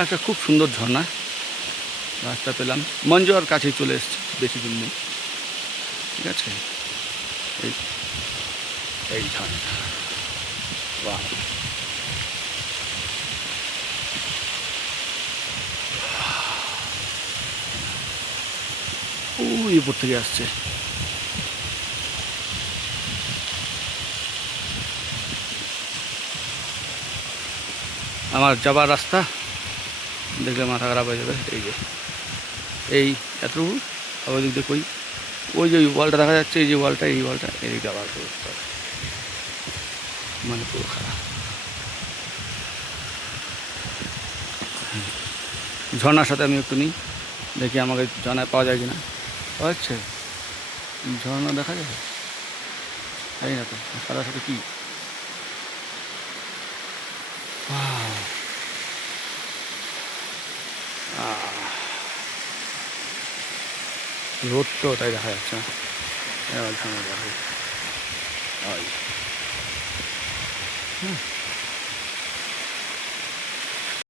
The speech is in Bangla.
একটা খুব সুন্দর ঝর্ণা রাস্তা পেলাম। মঞ্জুয়ার কাছে চলে এসেছি, বেশি দূর নেই। ঠিক আছে, এই এই ঝর্ণা, বাহ! ওই উপর থেকে আসছে। আমার যাবার রাস্তা দেখলে মাথা খারাপ হয়ে যাবে। এই যে এই এতটুকু, আবার দিক দিয়ে কই ওই যে ওয়ালটা দেখা যাচ্ছে, এই যে ওয়ালটা, এই ওয়ালটা এদিকে আবার মানে পুরো খারাপ। ঝর্ণার সাথে আমি একটু নিই, দেখি আমাকে ঝর্ণায় পাওয়া যায় কিনা। পাওয়া যাচ্ছে ঝর্ণা, দেখা যাবে তাই না? তো সাদার সাথে কি রোদ তো, তাই দেখা যাচ্ছে না। এবার ঝর্ণা দেখা যায়।